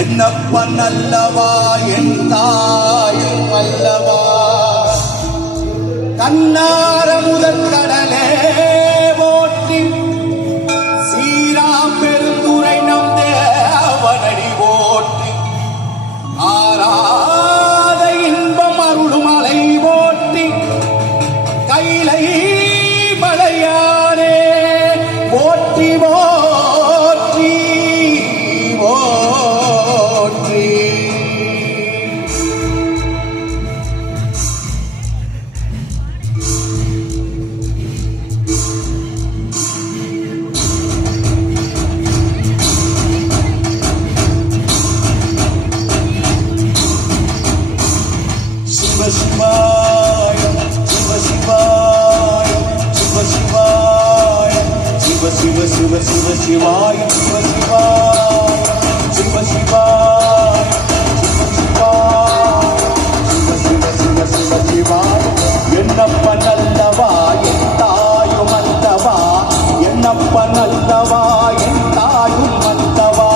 என்னப்ப நல்லவா என் தாயும் அல்லவா? கண்ணார முதற் கடலே போற்றி சீராம் பெருந்துரை நம் தேவனடி போற்றி. ஆராத இன்பம் அருளுமலை போற்றி. கைலை சிவ சிவ சிவ சிவாய சிவ சிவாய் சிவ சிவாய் சிவ சிவ சிவ சிவ சிவாய். என்னப்ப நல்லவா என் தாயும் அல்லவா? என்னப்ப நல்லவா என் தாயும் அல்லவா?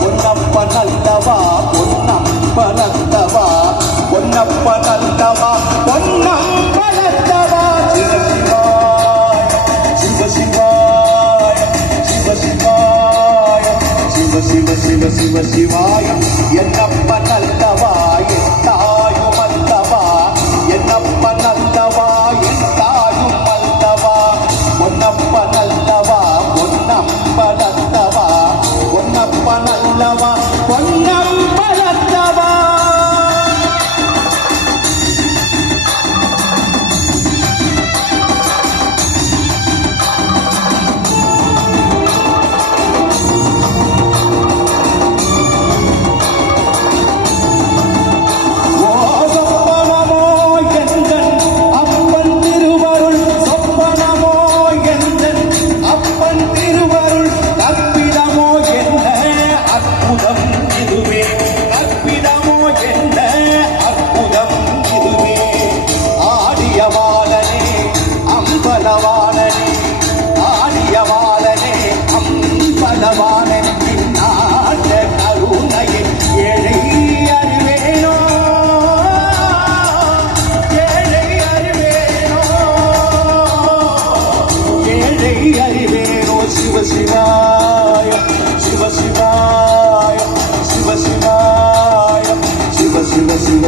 பொன்னப்ப நல்லவா பொன்னப்ப நல்லவா? பொன்னப்ப நல்லவா? சிவ சிவ சிவ சிவ சிவாய என்னப்ப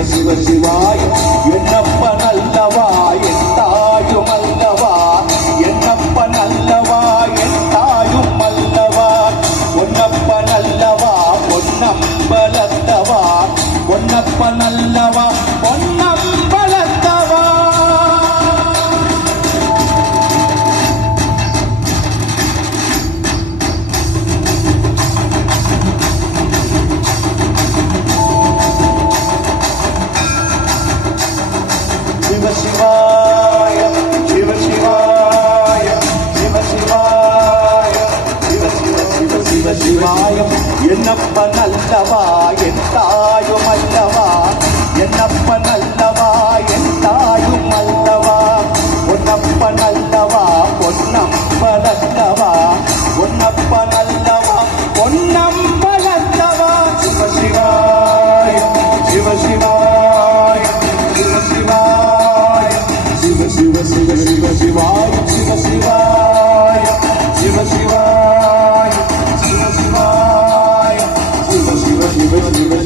சிவ சிவாய் என்ன சிவாய என்னப்ப நல்லவா? என் தாயும் அல்லவா? என்னப்ப நல்லவா? என் தாயும் அல்லவா? பொன்னப்ப நல்லவா? பொன்னப்ப நல்லவா? பொன்னப்ப நல்லவா? பொன்னப்ப நல்லவா? சிவ சிவாய சிவ சிவாய சிவ சிவாய சிவ சிவ சிவாய சிவ